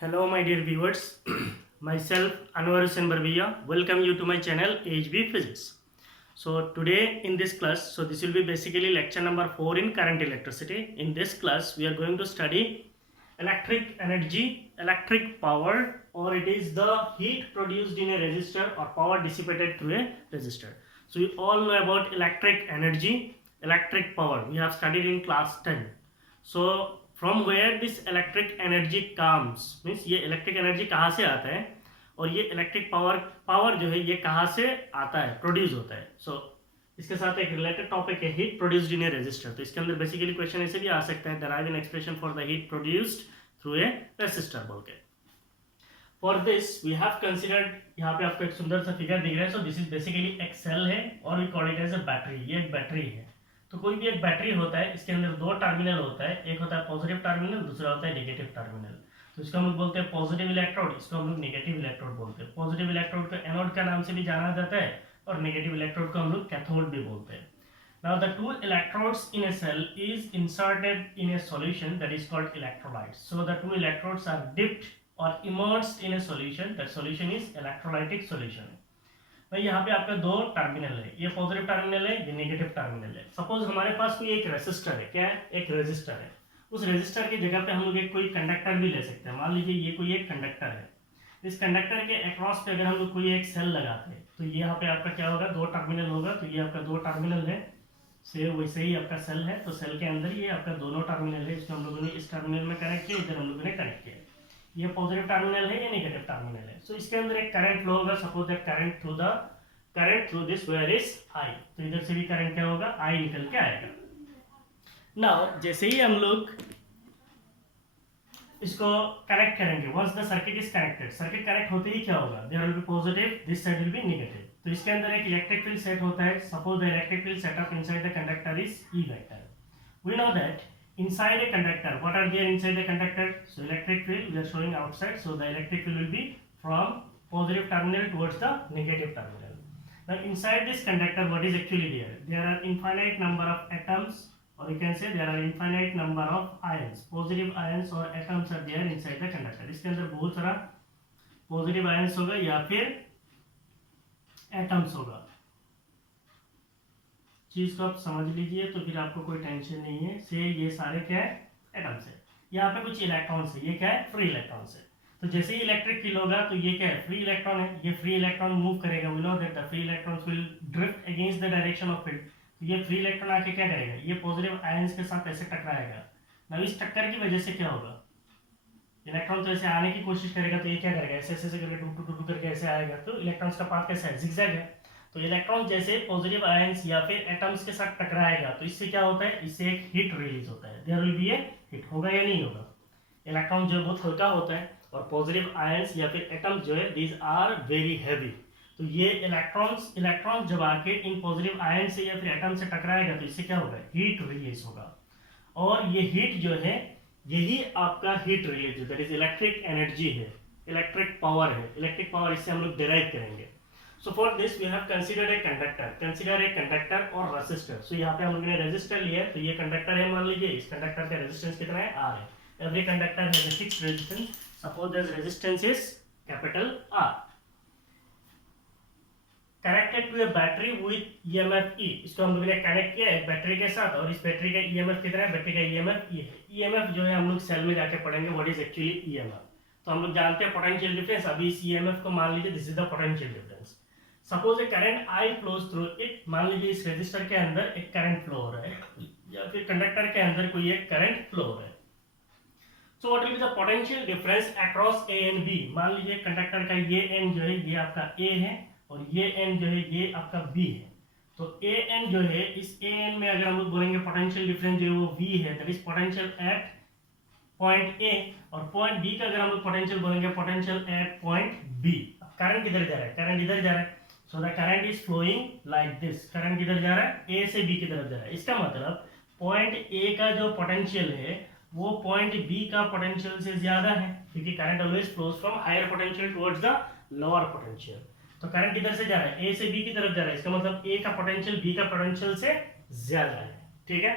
Hello, my dear viewers. Myself Anwar Hussain Barbiya. Welcome you to my channel AHB Physics. So today in this class, this will be basically lecture number 4 in current electricity. In this class, we are going to study electric energy, electric power, or it is the heat produced in a resistor or power dissipated through a resistor. So you all know about electric energy, electric power. We have studied in class 10. So from where this electric energy comes means ये electric energy कहाँ से आता है और ये electric power जो है ये कहाँ से आता है, प्रोड्यूस होता है. इसके साथ एक रिलेटेड टॉपिक है heat produced in a resistor. तो इसके अंदर बेसिकली क्वेश्चन ऐसे भी आ सकता है, derive an expression for the heat produced through a resistor बोल के. For this we have considered, यहाँ पे आपको एक सुंदर सा फिगर दिख रहा है. सो दिस इज बेसिकली एक सेल है और we call it as a battery. ये एक बैटरी है. तो कोई भी एक बैटरी होता है, इसके अंदर दो टर्मिनल होता है, एक होता है पॉजिटिव टर्मिनल, दूसरा होता है नेगेटिव टर्मिनल. तो इसको हम लोग बोलते हैं पॉजिटिव इलेक्ट्रोड, इसको हम लोग नेगेटिव इलेक्ट्रोड बोलते हैं. पॉजिटिव इलेक्ट्रोड को एनोड का नाम से भी जाना जाता है और नेगेटिव इलेक्ट्रोड को हम लोग कैथोड भी बोलते हैं. Now the two electrodes in a cell is inserted in a solution that is called electrolytes. So the two electrodes are dipped or immersed in a solution. That solution is electrolytic solution. भाई यहाँ पे आपका दो terminal है, ये positive terminal है, ये negative terminal है. सपोज हमारे पास कोई एक रेजिस्टर है. क्या है? एक रेजिस्टर है. उस रेजिस्टर की जगह पे हम लोग एक कोई कंडक्टर भी ले सकते हैं. मान लीजिए ये कोई एक कंडक्टर है. इस कंडक्टर के अक्रॉस पे अगर हम लोग कोई एक सेल लगाते हैं तो यहाँ पे आपका क्या होगा, दो टर्मिनल होगा. तो ये आपका दो टर्मिनल है, से वैसे ही आपका सेल है. तो सेल के अंदर ये आपका दोनों टर्मिनल है. इसको हम लोगों ने इस टर्मिनल में कनेक्ट किया, इधर हम लोगों ने कनेक्ट किया. ये पॉजिटिव टर्मिनल है, ये नेगेटिव टर्मिनल है. सो इसके अंदर एक करंट फ्लो होगा. Suppose that current through this wire is I. तो इधर से भी करंट क्या होगा, आई निकल के आएगा. नाउ जैसे ही हम लोग इसको कनेक्ट करेंगे, once the circuit is connected, circuit connect होते ही क्या होगा, there will be positive, this side will be negative. तो इसके अंदर एक इलेक्ट्रिक फील्ड सेट होता है. Suppose the electric field setup inside the conductor is E vector. We know that inside a conductor, what are there inside the conductor? So electric field we are showing outside. So the electric field will be from positive terminal towards the negative terminal. Now inside this conductor what is actually there? There are infinite number of atoms, or you can say there are infinite number of ions. Positive ions or atoms are there inside the conductor. इसके अंदर बहुत सारा positive ions होगा या फिर atoms होगा. चीज को आप समझ लीजिए तो फिर आपको कोई टेंशन नहीं है. से ये सारे क्या है, एटम्स है. यहाँ पे कुछ इलेक्ट्रॉन्स है, ये क्या है, फ्री इलेक्ट्रॉन्स है. तो जैसे ही इलेक्ट्रिक फील्ड होगा तो ये क्या है, फ्री इलेक्ट्रॉन है. ये फ्री इलेक्ट्रॉन मूव करेगा. We know that the free electrons will drift against the direction of field. तो ये फ्री इलेक्ट्रॉन आके क्या करेगा, ये पॉजिटिव आयंस के साथ ऐसे टकराएगा. ना इस टक्कर की वजह से क्या होगा, इलेक्ट्रॉन तो ऐसे आने की कोशिश करेगा. तो ये क्या करेगा, ऐसे ऐसे करके टू टू करके ऐसे आएगा. तो इलेक्ट्रॉन्स का पाथ कैसा है, जिगजैग है. तो इलेक्ट्रॉन जैसे पॉजिटिव आयंस या फिर एटम्स के साथ टकराएगा तो इससे क्या होता है, इससे एक हीट रिलीज होता है. There will be a heat. होगा या नहीं होगा. इलेक्ट्रॉन जो बहुत हल्का होता है और पॉजिटिव आयंस या फिर एटम्स जो है दीज आर वेरी हैवी. तो ये इलेक्ट्रॉन जब आके इन पॉजिटिव आयंस से या फिर एटम से टकराएगा तो इससे क्या होगा, हीट रिलीज होगा. और ये हीट जो है यही आपका heat release that is electric energy है, इलेक्ट्रिक पावर है. इलेक्ट्रिक पावर इससे हम लोग डिराइव करेंगे. So for this we have considered a conductor. Consider a conductor or resistor. So यहाँ पे हम लोगों ने resistor लिया है. तो ये conductor है, मान लीजिए इस conductor का resistance कितना है, R है. Every conductor has a fixed resistance. Suppose the resistance is capital R. Connected to a battery with EMF E. इसको हम लोगों ने कनेक्ट किया है बैटरी के साथ और इस बैटरी का EMF कितना है, बैटरी का EMF E है. EMF जो है हम लोग सेल में जाके पढ़ेंगे what is actually EMF. तो हम लोग जानते हैं पोटेंशियल डिफरेंस. अभी इस EMF को मान लीजिए this is the potential difference. Suppose A current I flows through it. मान लीजिए इस रेजिस्टर के अंदर एक करंट फ्लो हो रहा है या फिर कंडक्टर के अंदर कोई एक करंट फ्लो हो रहा है. So what will be the potential difference across A and B. मान लीजिए कंडक्टर का ये एंड जो है ये आपका ए है और ये एंड जो है ये आपका बी है. तो ए एंड जो है इस ए एंड में अगर हम लोग बोलेंगे पोटेंशियल डिफरेंस जो है वो वी है, that is potential at point A. और पॉइंट बी का अगर हम लोग पोटेंशियल बोलेंगे potential at point B. Current किधर जा रहा है, करंट इधर जा रहा है. So the current is flowing like this. Current किधर जा रहा है, ए से बी की तरफ जा रहा है. इसका मतलब पॉइंट ए का जो पोटेंशियल है वो पॉइंट बी का पोटेंशियल से ज्यादा है, क्योंकि current always flows from higher potential towards the lower potential. तो करंट किधर से जा रहा है, ए से बी की तरफ जा रहा है. इसका मतलब ए का पोटेंशियल बी का पोटेंशियल से ज्यादा है. ठीक है.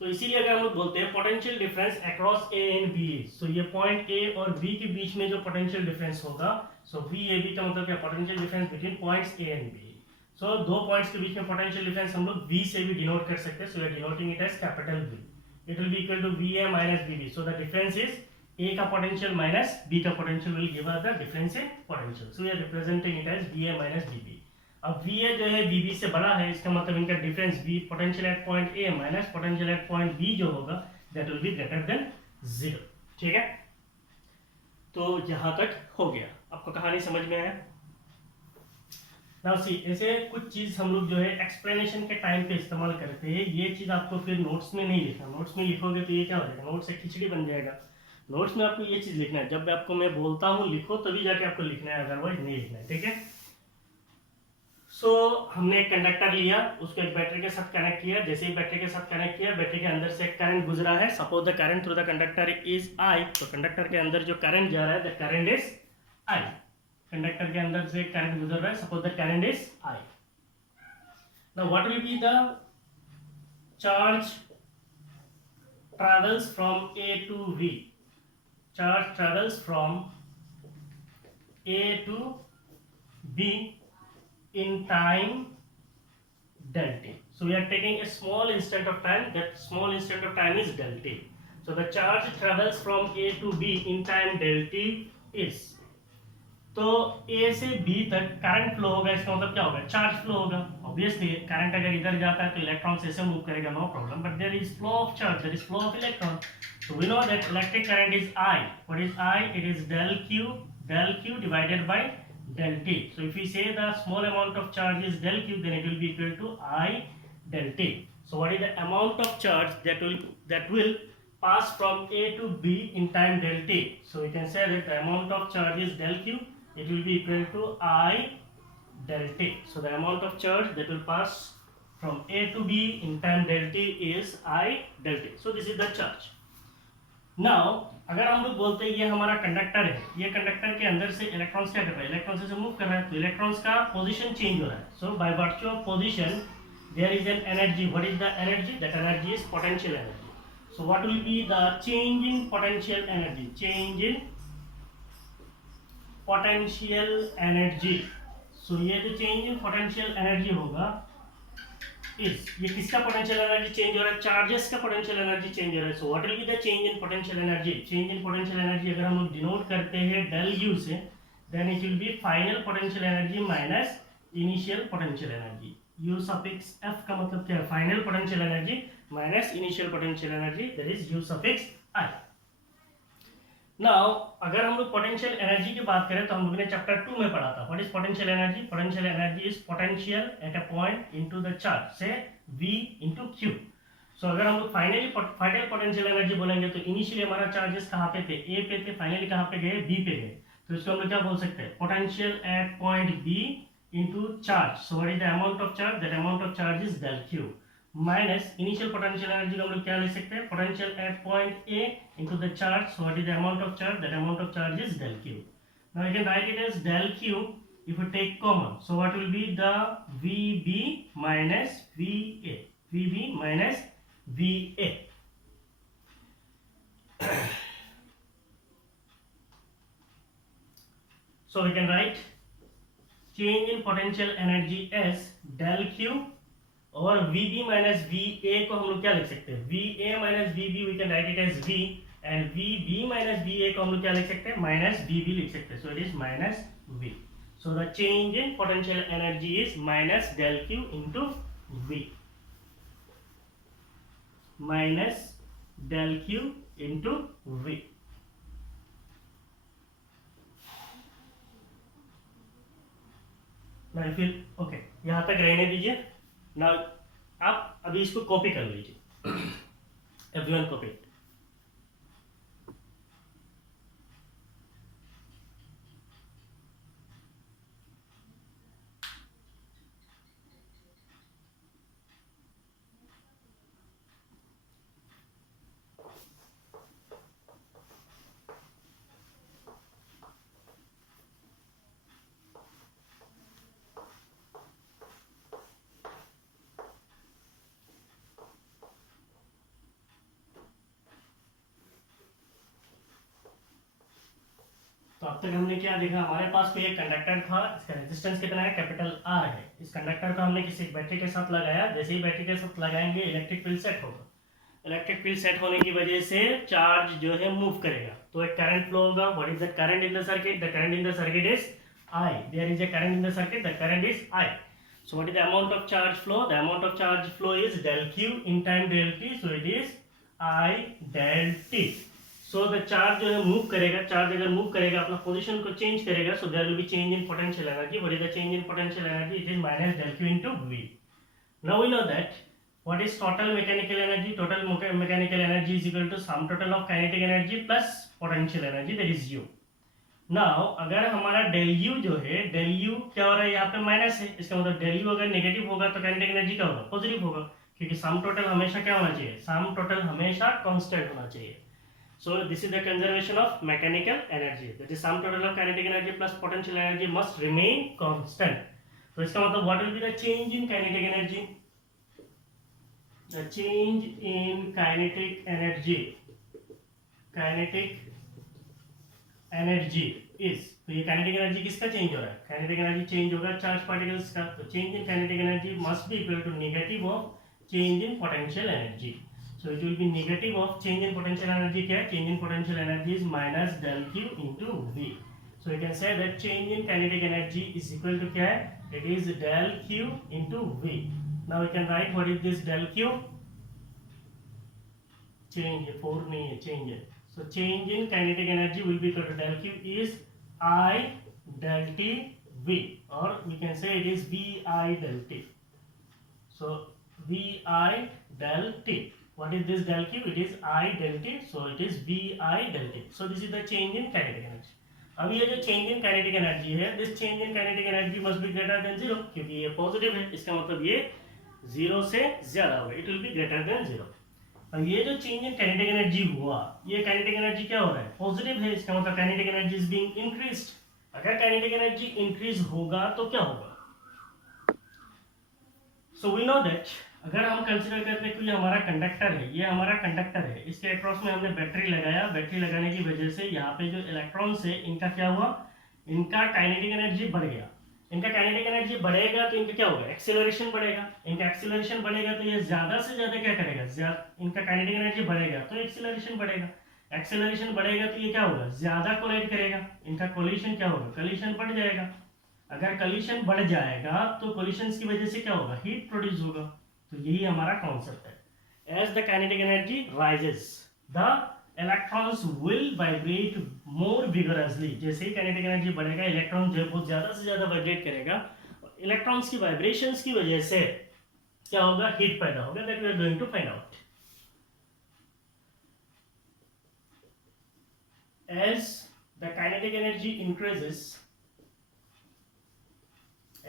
तो इसीलिए अगर हम लोग बोलते हैं potential difference across A and B, so ये पॉइंट ए और बी के बीच में जो पोटेंशियल डिफरेंस होगा, सो वी ए बी का मतलब क्या, potential difference between points A and B. So दो पॉइंट्स के बीच में पोटेंशियल डिफरेंस हम लोग वी से भी डिनोट कर सकते हैं, so we are denoting it as capital V. It will be equal to V A minus V B, so the difference is A का पोटेंशियल माइनस बी का potential will give us the difference in potential, so we are representing it as V A minus V B. अब V A जो है we B से बड़ा है, इसका मतलब इनका difference V potential at point A minus potential at point B जो होगा that will be greater than 0। ठीक है, तो यहां तक हो गया, आपको कहानी समझ में आया। नाउ सी, ऐसे कुछ चीज हम लोग जो है एक्सप्लेनेशन के टाइम पे इस्तेमाल करते हैं, ये चीज आपको फिर नोट्स में नहीं लिखना। नोट्स में लिखोगे तो ये क्या हो जाएगा, नोट्स से खिचड़ी बन जाएगा। नोट्स में आपको ये चीज लिखना है, जब आपको मैं बोलता हूँ लिखो तभी जाके आपको लिखना है, अदरवाइज नहीं लिखना है। ठीक है, सो हमने एक कंडक्टर लिया, उसको एक बैटरी के साथ कनेक्ट किया। जैसे ही बैटरी के साथ कनेक्ट किया, बैटरी के अंदर से एक करंट गुजरा है। Suppose the current through the conductor is I, तो कंडक्टर के अंदर जो करंट जा रहा है the current is I. Conductor के अंदर से करंट गुजर रहा है, suppose the current is I. Now what will be the charge travels from A to V. Charge travels from A to B in time del t. So we are taking a small instant of time, that small instant of time is del t. So the charge travels from A to B in time del t is, तो A से B तक current flow होगा, इसका मतलब क्या होगा, charge flow होगा। Obviously current अगर इधर जाता है तो इलेक्ट्रॉन ऐसे मूव करेगा, no problem, but there is flow of charge, there is flow of electron. So we know that electric current is I. What is I? It is del Q divided by del T. So if we say the small amount of charge is del Q, then it will be equal to I del T. So what is the amount of charge that will pass from A to B in time del T? So we can say that the amount of charge is del Q. It will be equal to I del T. So the amount of charge that will pass from A to B in time del T is I del T. So this is the charge. Now अगर हम लोग बोलते हैं ये हमारा conductor है, ये conductor के अंदर से इलेक्ट्रॉन्स क्या कर रहा है, इलेक्ट्रॉन्स से मूव कर रहा है, तो इलेक्ट्रॉन्स का पोजीशन चेंज हो रहा है। So by virtue of position there is an energy. What is the energy? That energy is potential energy. So what will be the change in potential energy? Change in potential energy. So ये जो change in potential energy होगा इस, ये किसका potential energy change हो रहा है? Charges का पोटेंशियल एनर्जी चेंज हो रहा है। So what will be the change in potential energy? Change in potential energy अगर हम लोग डिनोट करते हैं डेल यू से, then it will be final potential energy minus initial potential energy. U suffix F का मतलब क्या है? Final potential energy minus initial potential energy, that is U suffix I. Now अगर हम लोग पोटेंशियल एनर्जी की बात करें तो हम लोग ने चैप्टर 2 में पढ़ा था। What is potential energy? Potential energy is potential at a point into the charge से V इनटू Q। सो अगर हम लोग फाइनल पोटेंशियल एनर्जी बोलेंगे तो इनिशियली हमारा चार्जेस कहाँ पे थे? A पे थे, फाइनली कहाँ पे गए? B पे गए। तो इसको हम लोग क्या बोल सकते हैं? Potential at point B into charge. So what is the amount of charge? That amount of charge is del Q minus initial potential energy को हम लोग क्या लिख सकते हैं? Potential at point A into the charge. So what is the amount of charge? That amount of charge is del Q. Now you can write it as del Q if you take common. So what will be the VB minus VA? VB minus VA. So we can write change in potential energy as del Q, और VB minus VA को हम लोग क्या लिख सकते हैं? VA minus VB we can write it as V, and VB minus VA को हम लोग क्या लिख सकते हैं? माइनस VB लिख सकते हैं। So it is minus V। So the change in potential energy is minus del Q into V, minus del Q into V। ना फिर ओके, यहां तक रहने दीजिए ना। आप अभी इसको कॉपी कर लीजिए, एवरीवन कॉपी। अब तक हमने क्या देखा, हमारे पास कोई एक कंडक्टर था, इसका रेजिस्टेंस कितना है, कैपिटल आर है। इस कंडक्टर को हमने किसी बैटरी के साथ लगाया, जैसे ही बैटरी के साथ लगाएंगे इलेक्ट्रिक फील्ड सेट होगा। इलेक्ट्रिक फील्ड सेट होने की वजह से चार्ज जो है मूव करेगा, तो एक करंट फ्लो होगा। What is the current in the circuit? The current in the circuit is I. There is a current in the circuit, the current is I. So what is the amount of charge flow? The amount of charge flow is del Q in time del T, so it is I del T. So the charge जो है move करेगा, charge अगर move करेगा अपना position को change करेगा, so there will be change in potential energy. What is the change in potential energy? It is minus del Q into V. Now we know that what is total mechanical energy? Total mechanical energy is equal to sum total of kinetic energy plus potential energy, that is U. Now अगर हमारा del you जो है, del you क्या हो रहा है यहाँ पे माइनस है, इसका मतलब डेल यू अगर नेगेटिव होगा तो काइनेटिक एनर्जी क्या होगा, पॉजिटिव होगा, क्योंकि सम टोटल हमेशा क्या होना चाहिए, सम टोटल हमेशा कांस्टेंट होना चाहिए। So this is the conservation of mechanical energy, that is sum total of kinetic energy plus potential energy must remain constant. तो इसका मतलब what will be the change in kinetic energy? The change in kinetic energy, kinetic energy is, तो ये kinetic energy किसका चेंज हो रहा है, काइनेटिक एनर्जी चेंज होगा चार्ज पार्टिकल्स का, तो change in kinetic energy must be equal to negative of change in potential energy. So it will be negative of change in potential energy, क्या है, change in potential energy is minus del Q into V. So you can say that change in kinetic energy is equal to क्या है, it is del Q into V. Now we can write what is this del Q, change है, four नहीं है, change है। So change in kinetic energy will be equal to del Q is I del T V, or we can say it is VI del T. So VI del T. What is this del Q? It is I del T. So it is VI del T. So this is the change in kinetic energy. अब ये जो change in kinetic energy है, this change in kinetic energy must be greater than 0, क्योंकि ये positive है, इसका मतलब ये 0 से ज्यादा होगा, it will be greater than 0। और ये जो चेंज इन काइनेटिक एनर्जी हुआ, ये काइनेटिक एनर्जी क्या हो रहा है, पॉजिटिव है, इसका मतलब kinetic energy is being increased. अगर काइनेटिक एनर्जी इंक्रीज होगा तो क्या होगा, सो वी नो दैट अगर हम कंसीडर करते हैं कि हमारा कंडक्टर है, ये हमारा कंडक्टर है, इसके अक्रॉस में हमने बैटरी लगाया, बैटरी लगाने की वजह से यहाँ पे जो इलेक्ट्रॉन्स है इनका क्या हुआ, इनका काइनेटिक एनर्जी बढ़ गया। इनका काइनेटिक एनर्जी बढ़ेगा तो इनका क्या होगा, एक्सेलरेशन बढ़ेगा। इनका एक्सेलरेशन बढ़ेगा तो ये ज्यादा से ज्यादा क्या करेगा, इनका काइनेटिक एनर्जी बढ़ेगा तो एक्सेलरेशन बढ़ेगा। एक्सेलरेशन बढ़ेगा तो ये क्या होगा, ज्यादा कोलाइड करेगा, इनका कोलिशन क्या होगा, कोलिशन बढ़ जाएगा। अगर कोलिशन बढ़ जाएगा तो कोलिशंस की वजह से क्या होगा, हीट प्रोड्यूस होगा। तो यही हमारा कॉन्सेप्ट है। As the kinetic energy rises the electrons will vibrate more vigorously. जैसे ही काइनेटिक एनर्जी बढ़ेगा, इलेक्ट्रॉन जो है बहुत ज्यादा से ज्यादा वाइब्रेट करेगा। इलेक्ट्रॉन्स की वाइब्रेशंस की वजह से क्या होगा, हीट पैदा होगा, that we are going to find out. As the kinetic energy increases,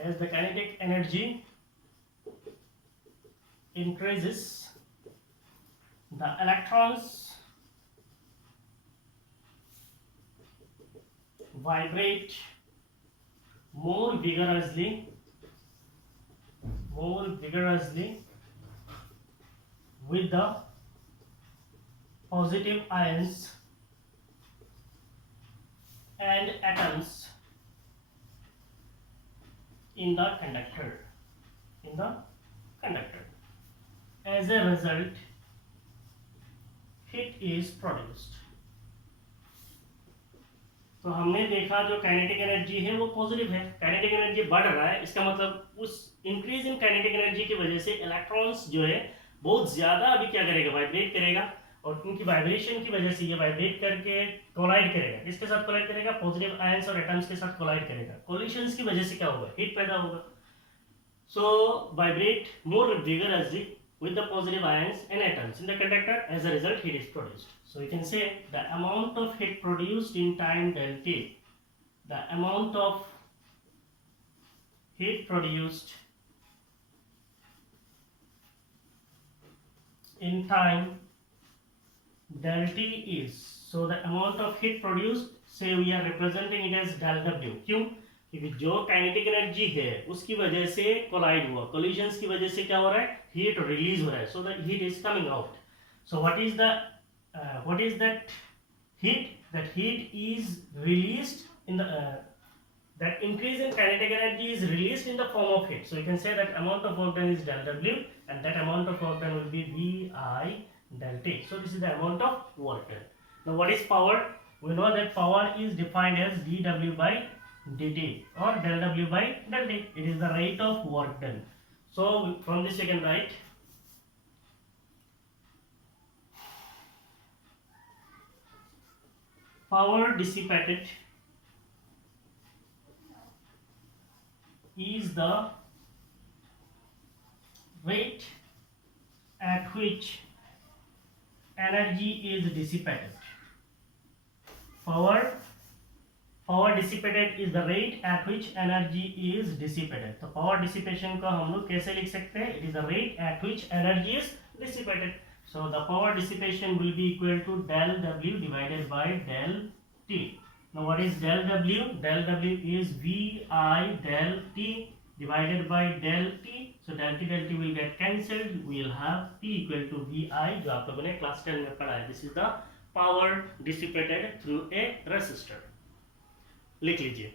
as the kinetic energy increases, the electrons vibrate more vigorously with the positive ions and atoms in the conductor. As a result, heat is produced. तो हमने देखा जो kinetic energy है वो positive है, kinetic energy बढ़ रहा है, इसका मतलब उस इंक्रीज इन काइनेटिक एनर्जी की वजह से इलेक्ट्रॉन्स जो है बहुत ज्यादा अभी क्या करेगा, वाइब्रेट करेगा, और उनकी वाइब्रेशन की वजह से ये वाइब्रेट करके कोलाइड करेगा। किसके साथ कोलाइड करेगा, पॉजिटिव आयंस और एटम्स के साथ कोलाइड करेगा। कोलिशंस की वजह से क्या होगा, हीट पैदा होगा। So vibrate more vigorously with the positive ions and atoms in the conductor. As a result, heat is produced. So you can say the amount of heat produced in time del T, the amount of heat produced in time del T is, so the amount of heat produced, say we are representing it as del W. क्यों, क्योंकि जो kinetic energy है उसकी वजह से collide हुआ, collisions की वजह से क्या हो रहा है, हीट रिलीज हो रहा है, so the heat is coming out. So what is that heat, that heat is released in the that increase in kinetic energy is released in the form of heat. So you can say that amount of work done is del W, and that amount of work done will be VI del T. So this is the amount of work done. Now what is power? We know that power is defined as dW by dt or del W by del T. It is the rate of work done. So from this you can write power dissipated is the rate at which energy is dissipated. Power dissipated is the rate at which energy is dissipated. तो power dissipation को हम लोग कैसे लिख सकते हैं? It is the rate at which energy is dissipated. So the power dissipation will be equal to del W divided by del T. Now what is del W? Del W is VI del T divided by del T. So del T will get cancelled. We will have P equal to VI जो आप लोगों ने class 10 में पढ़ा है. This is the power dissipated through a resistor. लिख लीजिए.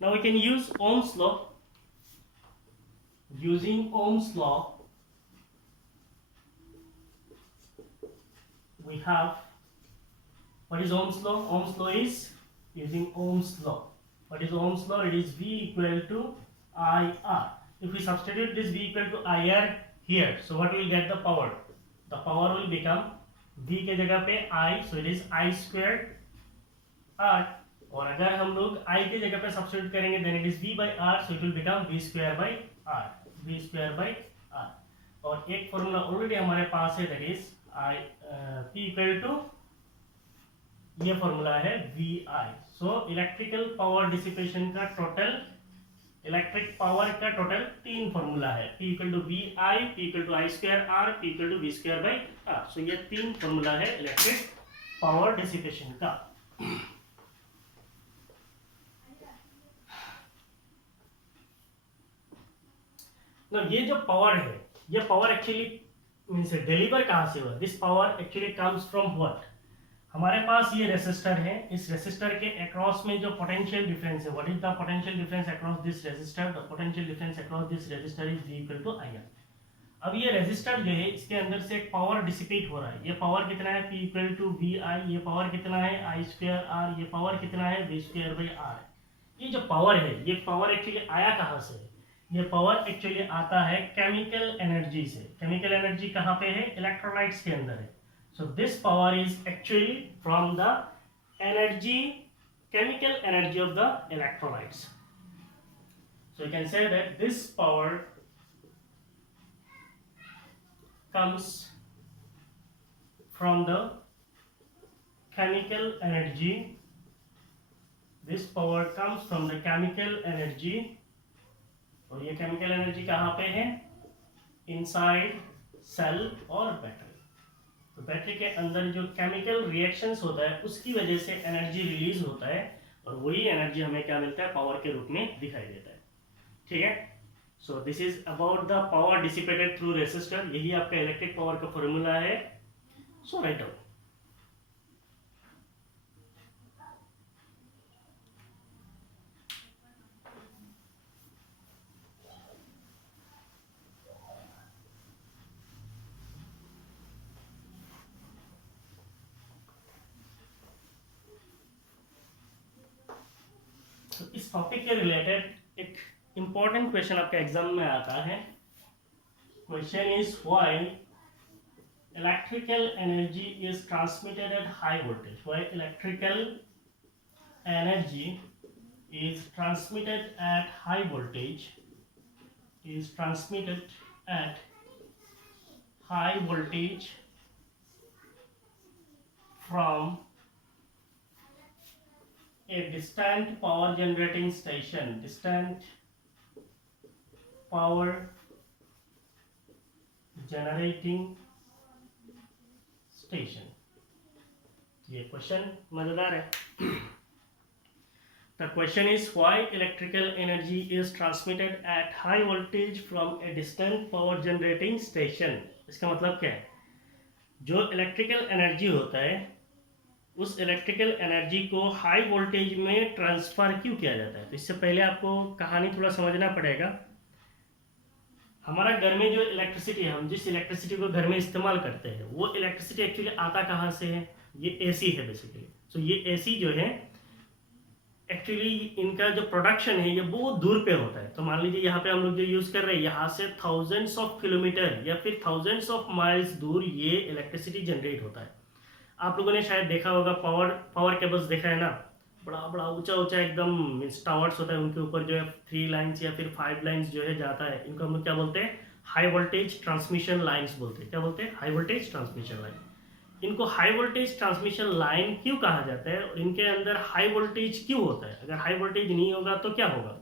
Now we can use Ohm's law. Using Ohm's law, we have, what is Ohm's law? Ohm's law is using Ohm's law. What is Ohm's law? It is V equal to IR. If we substitute this V equal to IR here, so what will get the power? The power will become V के जगह पे I, so it is I squared R. और अगर हम लोग I के जगह पे सब्स्टिट्यूट करेंगे then it is V by R, so it will become V square by R. V square by R. और एक फॉर्मूला ऑलरेडी हमारे पास है, that is P equal to, ये फॉर्मूला है VI. So electrical power dissipation का total, electric power का total 3 formula है. P equal to VI, P equal to I square R, P equal to V square by R. सो ये 3 formula है electric power dissipation का. ना ये जो power है, ये पावर एक्चुअली मींस डिलीवर कहाँ से हुआ? This power actually comes from what? हमारे पास ये रेसिस्टर है. इस रेसिस्टर के अक्रॉस में जो पोटेंशियल डिफरेंस है, what is the potential difference across this resistor? The potential difference across this resistor is V equal to IR. अब ये रेसिस्टर जो है, इसके अंदर से एक पावर डिसिपेट हो रहा है. ये पावर कितना है? P equal to VI. ये पावर कितना है? I square R. ये पावर कितना है? V square by R. ये जो पावर है, ये पावर एक्चुअली आया कहाँ से? ये पावर एक्चुअली आता है केमिकल एनर्जी से. केमिकल एनर्जी कहाँ पे है? इलेक्ट्रोलाइट्स के अंदर है. So this power is actually from the energy, chemical energy of the electrolytes. So you can say that this power comes from the chemical energy. This power comes from the chemical energy. और ये chemical energy कहाँ पे है? Inside cell और battery. तो battery के अंदर जो केमिकल रिएक्शंस होता है, उसकी वजह से एनर्जी रिलीज होता है, और वही एनर्जी हमें क्या मिलता है? पावर के रूप में दिखाई देता है. ठीक है. So this is about the power dissipated through resistor. यही आपका इलेक्ट्रिक पावर का फॉर्मूला है. सो राइट डाउन. इस टॉपिक के रिलेटेड एक इंपॉर्टेंट क्वेश्चन आपके एग्जाम में आता है. Question is why electrical energy is transmitted at high voltage. Why electrical energy is transmitted at high voltage, is transmitted at high voltage from a distant power generating station. Distant power generating station. ये question मजेदार है। The question is why electrical energy is transmitted at high voltage from a distant power generating station। इसका मतलब क्या है? जो electrical energy होता है उस इलेक्ट्रिकल एनर्जी को हाई वोल्टेज में ट्रांसफर क्यों किया जाता है? तो इससे पहले आपको कहानी थोड़ा समझना पड़ेगा। हमारा घर में जो इलेक्ट्रिसिटी है, हम जिस इलेक्ट्रिसिटी को घर में इस्तेमाल करते हैं वो इलेक्ट्रिसिटी एक्चुअली आता कहाँ से है? ये एसी है बेसिकली। सो ये एसी जो है एक्चुअली इनका जो प्रोडक्शन है ये बहुत दूर पे होता है। तो मान लीजिए यहाँ पे हम लोग जो यूज़ कर रहे हैं, यहाँ से थाउजेंड्स ऑफ किलोमीटर या फिर थाउजेंड्स ऑफ माइल्स दूर ये इलेक्ट्रिसिटी जनरेट होता है। आप लोगों ने शायद देखा होगा पावर केबल्स देखा है ना, बड़ा बड़ा ऊंचा ऊंचा एकदम टावर्स होता है, उनके ऊपर जो है 3 लाइन्स या फिर 5 लाइन्स जो है जाता है। इनको हम लोग क्या बोलते हैं? हाई वोल्टेज ट्रांसमिशन लाइन्स बोलते हैं। क्या बोलते हैं? High voltage transmission line. इनको हाई वोल्टेज ट्रांसमिशन लाइन क्यों कहा जाता है और इनके अंदर हाई वोल्टेज क्यों होता है? अगर हाई वोल्टेज नहीं होगा तो क्या होगा?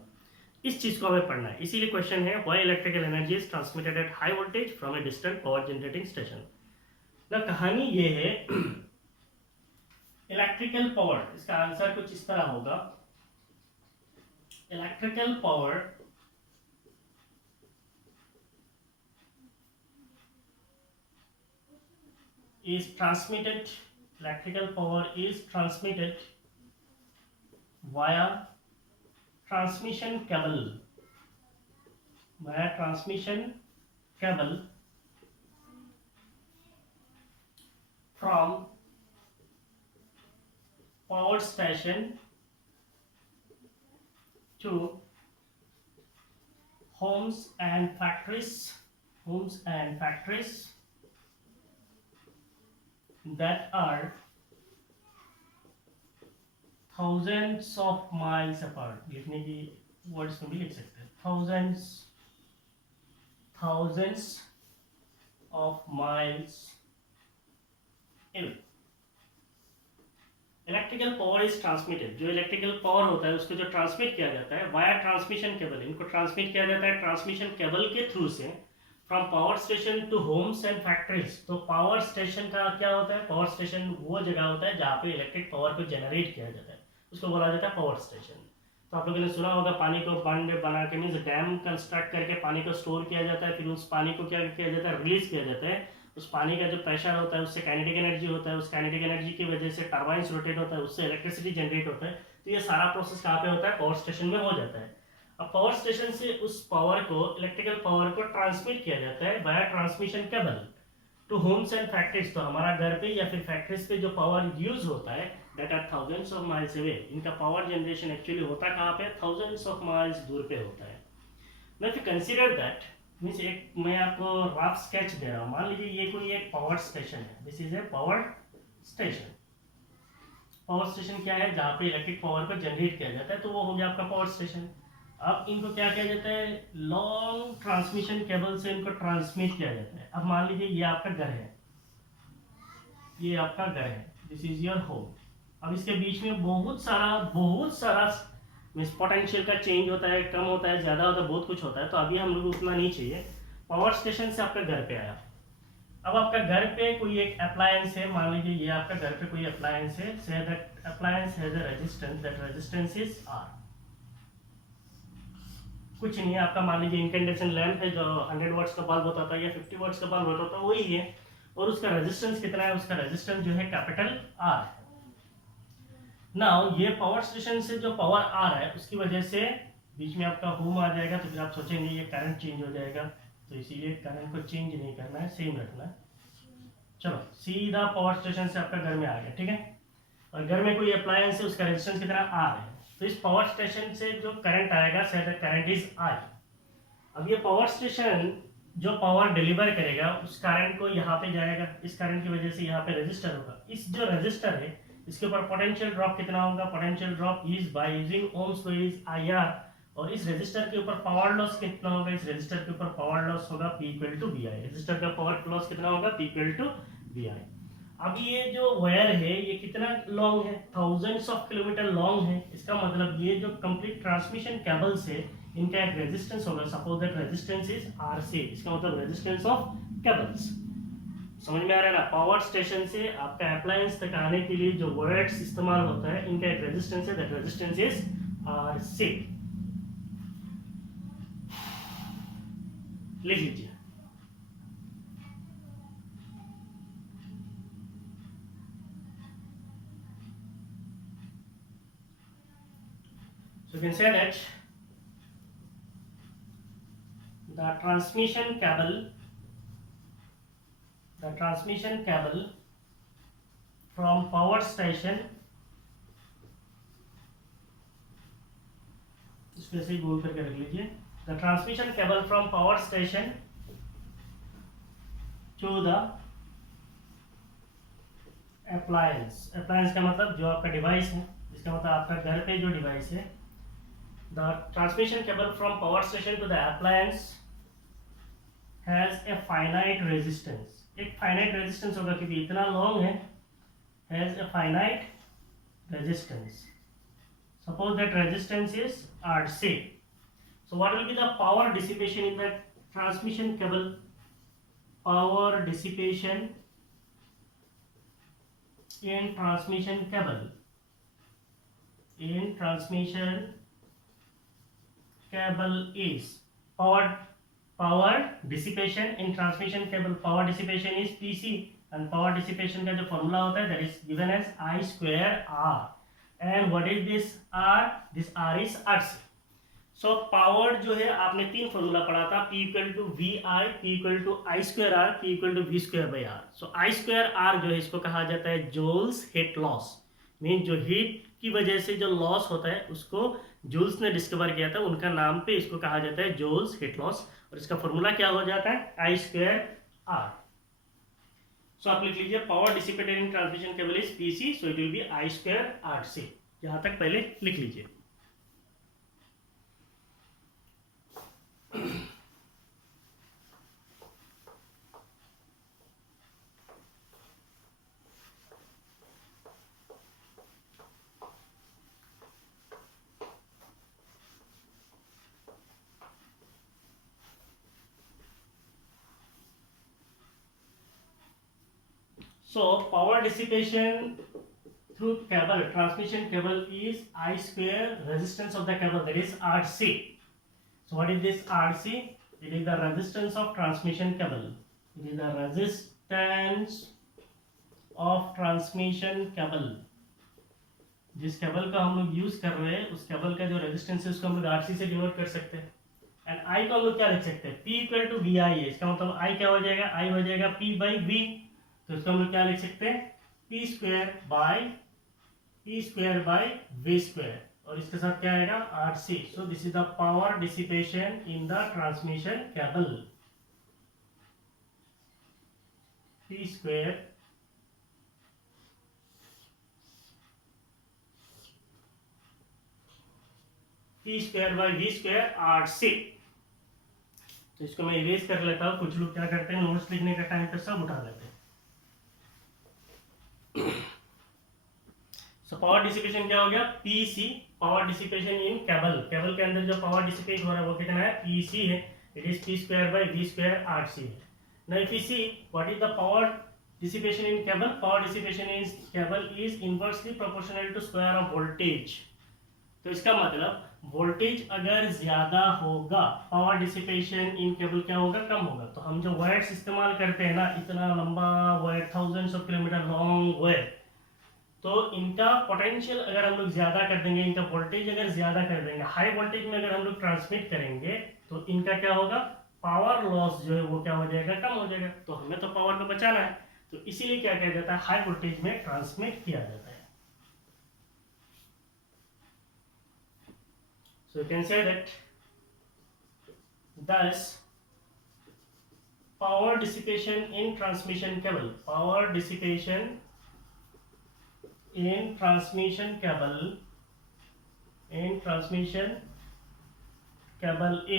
इस चीज को हमें पढ़ना है। इसीलिए क्वेश्चन है why electrical energy is transmitted at high voltage from a distant power generating station. ना कहानी ये है इलेक्ट्रिकल पावर, इसका आंसर कुछ इस तरह होगा। Electrical power is transmitted, electrical power is transmitted via transmission cable, from power station to homes and factories that are thousands of miles apart। लिखने की वर्ड्स में भी लिख सकते हैं, thousands of miles away। Electrical power is transmitted, जो electrical power होता है उसको जो ट्रांसमिट किया जाता है वाया ट्रांसमिशन केबल। इनको ट्रांसमिट किया जाता है ट्रांसमिशन केबल के थ्रू से from power station to homes and factories. तो पावर स्टेशन का क्या होता है? पावर स्टेशन वो जगह होता है जहाँ पे इलेक्ट्रिक पावर को जनरेट किया जाता है, उसको बोला जाता है पावर स्टेशन। तो आप लोगों ने सुना होगा पानी को बंद बना के मीन्स डैम कंस्ट्रक्ट करके पानी को स्टोर किया जाता है, फिर उस पानी को क्या किया जाता है? रिलीज किया जाता है। उस पानी का जो प्रेशर होता है उससे काइनेटिक एनर्जी होता है, उस काइनेटिक एनर्जी की वजह से टर्बाइंस रोटेट होता है, उससे इलेक्ट्रिसिटी जनरेट होता है। तो ये सारा प्रोसेस कहाँ पे होता है? पावर स्टेशन में हो जाता है। अब पावर स्टेशन से उस पावर को, इलेक्ट्रिकल पावर को ट्रांसमिट किया जाता है by transmission cable to homes and factories. तो हमारा घर पे या फिर फैक्ट्रीज पे जो पावर यूज होता है that are thousands of miles away. इनका पावर जनरेशन एक्चुअली होता कहाँ पे? थाउजेंड्स ऑफ माइल्स दूर पे होता है। मैं if you consider that means एक मैं आपको रफ स्केच दे रहा हूँ। मान लीजिए ये कोई एक पावर स्टेशन है, this is a power station. Power station क्या है? जहाँ पे इलेक्ट्रिक पावर को जनरेट किया जाता है, तो वो हो गया आपका पावर स्टेशन। अब इनको क्या किया जाता है? लॉन्ग ट्रांसमिशन केबल से इनको ट्रांसमिट किया जाता है। अब मान लीजिए ये आपका घर है, ये आपका घर है, दिस इज योर होम। अब इसके बीच में बहुत सारा मीन्स पोटेंशियल का चेंज होता है, कम होता है, ज़्यादा होता है, बहुत कुछ होता है। तो अभी हम लोग उतना नहीं चाहिए। पावर स्टेशन से आपका घर पे आया। अब आपका घर पे कोई एक अप्लायंस है, मान लीजिए ये आपका घर पे कोई अप्लायंस है, say that appliance has a resistance, that resistance is R. कुछ नहीं है, आपका मान लीजिए इनकैंडेसेंट लैंप है जो 100 वाट्स का बल्ब होता था या 50 वाट्स का बल्ब होता था, वही है। और उसका रेजिस्टेंस कितना है? उसका रेजिस्टेंस जो है कैपिटल आर है। नाउ ये पावर स्टेशन से जो पावर आ रहा है उसकी वजह से बीच में आपका होम आ जाएगा, तो फिर आप सोचेंगे ये करंट चेंज हो जाएगा, तो इसीलिए करंट को चेंज नहीं करना है, सेम रखना है। चलो सीधा पावर स्टेशन से आपका घर में आ गया, ठीक है। और घर में कोई अप्लायंस है, उसका रेजिस्टेंस कितना? आर है। तो इस पावर स्टेशन से जो करंट आएगा से द करंट इज आई। अब ये पावर स्टेशन जो पावर डिलीवर करेगा उस करंट को यहाँ पे जाएगा, इस करंट की वजह से यहाँ पे रेजिस्टर होगा। इस जो रेजिस्टर है इसके ऊपर पोटेंशियल ड्रॉप कितना होगा? Potential drop is by using Ohm's law is IR. और इस रेजिस्टर के ऊपर पावर लॉस कितना होगा? इस रेजिस्टर के ऊपर पावर लॉस होगा P equal to VI। Resistor का पावर लॉस कितना होगा? P equal to VI। अब ये जो वायर है ये कितना लॉन्ग है? थाउजेंड्स ऑफ किलोमीटर लॉन्ग है। इसका मतलब ये जो कंप्लीट ट्रांसमिशन केबल्स है इनका एक रेजिस्टेंस होगा। Suppose that resistance is RC, इसका मतलब रेजिस्टेंस ऑफ केबल्स। समझ में आ रहा है ना? पावर स्टेशन से आपका अप्लायंस तक आने के लिए जो वर्ड्स इस्तेमाल होता है, इनका एक रेजिस्टेंस है, दैट रेजिस्टेंस इज RC। लिख लीजिए। So you can say that the transmission cable from power station, इसको ऐसे ही गोल करके रख लीजिए। The transmission cable from power station to the appliance का मतलब जो आपका डिवाइस है, इसका मतलब आपका घर पे जो डिवाइस है। The transmission cable from power station to the appliance has a finite resistance। एक finite resistance होगा क्योंकि इतना long है। has a finite resistance। Suppose that resistance is RC। So what will be the power dissipation in the transmission cable? Power dissipation in transmission cable is power dissipation in transmission cable, power dissipation is PC, and power dissipation का जो formula होता है that is given as I square R। and what is this R? This R is RC। so power जो है आपने तीन formula पढ़ा था, P equal to VI, P equal to I square R, P equal to V square by R। so I square R जो है इसको कहा जाता है joules heat loss। मीन जो हीट की वजह से जो लॉस होता है उसको जूल्स ने डिस्कवर किया था, उनका नाम पे इसको कहा जाता है जूल्स हीट लॉस। और इसका फॉर्मूला क्या हो जाता है? आई स्क्वायर आर। सो आप लिख लीजिए power dissipated in transmission cable is PC, so it will be I square R C. यहां तक पहले लिख लीजिए। So power dissipation through cable, transmission cable is I square resistance of the cable, that is RC। So what is this RC? It is the resistance of transmission cable। It is the resistance of transmission cable। जिस cable का हम लोग use कर रहे हैं उस cable का जो रेजिस्टेंस है उसको हम लोग RC से डिनोट कर सकते हैं। एंड I को हम लोग क्या लिख सकते हैं? P इक्वल टू VI है। इसका मतलब I क्या हो जाएगा? I हो जाएगा P बाई V। तो इसको हम लोग क्या लिख सकते हैं? P square by V square, और इसके साथ क्या आएगा? RC। So this is the power dissipation in the transmission cable. P square by V square RC। तो इसको मैं इरेज कर लेता हूँ। कुछ लोग क्या करते हैं, नोट्स लिखने का टाइम पे सब उठा लेते हैं। सो पावर डिसिपेशन क्या हो गया? PC, power dissipation in cable. Cable के अंदर जो पावर डिसिपेट हो रहा है वो कितना है? PC है। It is P square by V square RC है। Now if you see what is the power dissipation in cable? Power dissipation in cable is inversely proportional to square of voltage. तो इसका मतलब voltage अगर ज्यादा होगा, power dissipation in cable क्या होगा? कम होगा। तो हम जो वायर्स इस्तेमाल करते हैं ना, इतना लंबा wire, thousands of kilometre long wire, तो इनका पोटेंशियल अगर हम लोग ज्यादा कर देंगे, इनका वोल्टेज अगर ज्यादा कर देंगे, हाई वोल्टेज में अगर हम लोग ट्रांसमिट करेंगे, तो इनका क्या होगा? पावर लॉस जो है वो क्या हो जाएगा? कम हो जाएगा। तो हमें तो पावर को बचाना है, तो इसीलिए क्या किया जाता है? हाई वोल्टेज में ट्रांसमिट किया जाता है। So you can say that thus power dissipation in transmission cable, power dissipation in transmission cable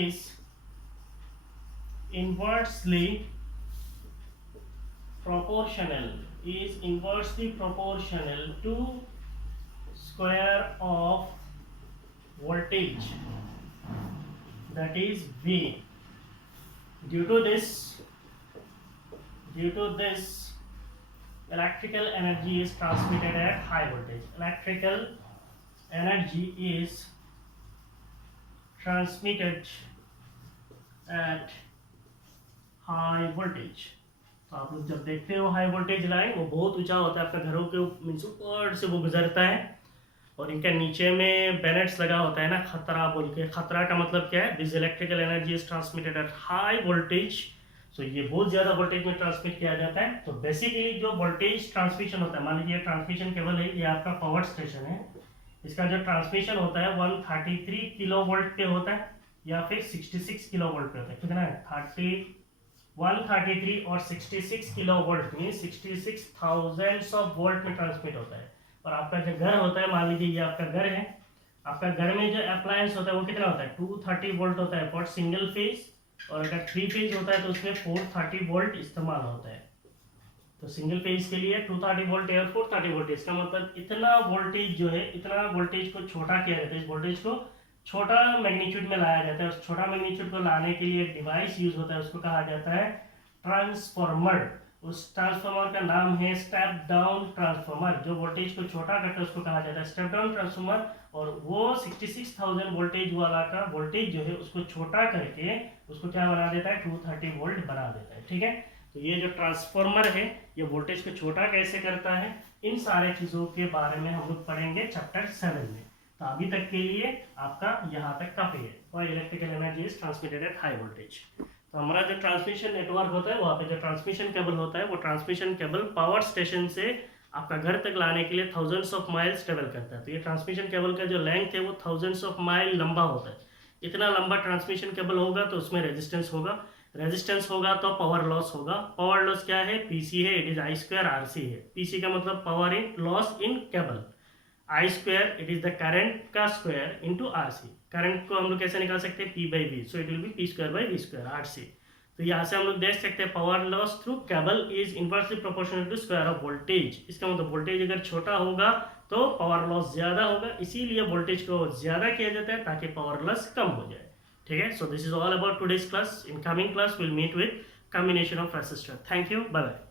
is inversely proportional to square of voltage, that is V। due to this due to this electrical energy is transmitted at high voltage. Electrical energy is transmitted at high voltage. तो आप लोग जब देखते हो high voltage line, वो बहुत ऊंचा होता है, आपका घरों के मीन्स ऊपर से वो गुजरता है, और इनके नीचे में बैनर्स लगा होता है ना, खतरा बोल के। खतरा का मतलब क्या है? This electrical energy is transmitted at high voltage. So ये बहुत ज़्यादा वोल्टेज में ट्रांसमिट किया जाता है। तो बेसिकली जो वोल्टेज ट्रांसमिशन होता है, मान लीजिए ट्रांसमिशन केबल है, ये आपका पावर स्टेशन है, इसका जो ट्रांसमिशन होता है 133 किलो वोल्ट पे होता है या फिर 66 किलो वोल्ट पे होता है। कितना है? 133 और 66 किलो वोल्ट में 66,000 ऑफ वोल्ट में ट्रांसमिट होता है। और आपका जो घर होता है, मान लीजिए ये आपका घर है, आपका घर में जो अप्लायंस होता है वो कितना होता है? 230 वोल्ट होता है फॉर सिंगल फेज, और अगर 3 फेज होता है तो उसमें 430 वोल्ट इस्तेमाल होता है। तो सिंगल फेज के लिए 230 वोल्ट और 430 वोल्ट, इसका मतलब इतना वोल्टेज जो है, इतना वोल्टेज को छोटा किया जाता है, इस वोल्टेज को छोटा मैग्नीट्यूड में लाया जाता है। उस छोटा मैग्नीट्यूड को लाने के लिए एक डिवाइस यूज होता है, उसको कहा जाता है ट्रांसफॉर्मर। उस ट्रांसफॉर्मर का नाम है स्टेप डाउन ट्रांसफॉर्मर। जो वोल्टेज को छोटा करता है उसको कहा जाता है स्टेप डाउन ट्रांसफॉर्मर, और वो 66,000 वोल्टेज वाला का वोल्टेज जो है उसको छोटा करके उसको क्या बना देता है? 230 वोल्ट बना देता है। ठीक है, तो ये जो ट्रांसफॉर्मर है ये वोल्टेज को छोटा कैसे करता है, इन सारे चीज़ों के बारे में हम लोग पढ़ेंगे चैप्टर 7 में। तो अभी तक के लिए आपका यहाँ तक काफ़ी है। और electrical energy is transmitted at high voltage. तो हमारा जो ट्रांसमिशन नेटवर्क होता है, वहाँ पे जो ट्रांसमिशन केबल होता है, वो ट्रांसमिशन केबल पावर स्टेशन से आपका घर तक लाने के लिए थाउजेंड्स ऑफ माइल्स ट्रेवल करता है। तो ये ट्रांसमिशन केबल का जो लेंथ है वो थाउजेंड्स ऑफ माइल लंबा होता है। इतना लंबा ट्रांसमिशन केबल होगा तो उसमें रेजिस्टेंस होगा, रेजिस्टेंस होगा तो पावर लॉस होगा। पावर लॉस क्या है? पीसी है, इट इज I² RC है। पीसी का मतलब power in loss in cable, I² it is the current का स्क्वायर इंटू RC। करंट को हम लोग कैसे निकाल सकते हैं? P/V, so it will B P²/V², RC। तो यहाँ से हम लोग देख सकते हैं power loss through cable is inversely proportional to square of voltage. इसका मतलब वोल्टेज अगर छोटा होगा तो पावर लॉस ज्यादा होगा, इसीलिए वोल्टेज को ज्यादा किया जाता है ताकि पावर लॉस कम हो जाए। ठीक है, so this is all about today's class. In coming class will meet with combination of resistor. Thank you, bye bye.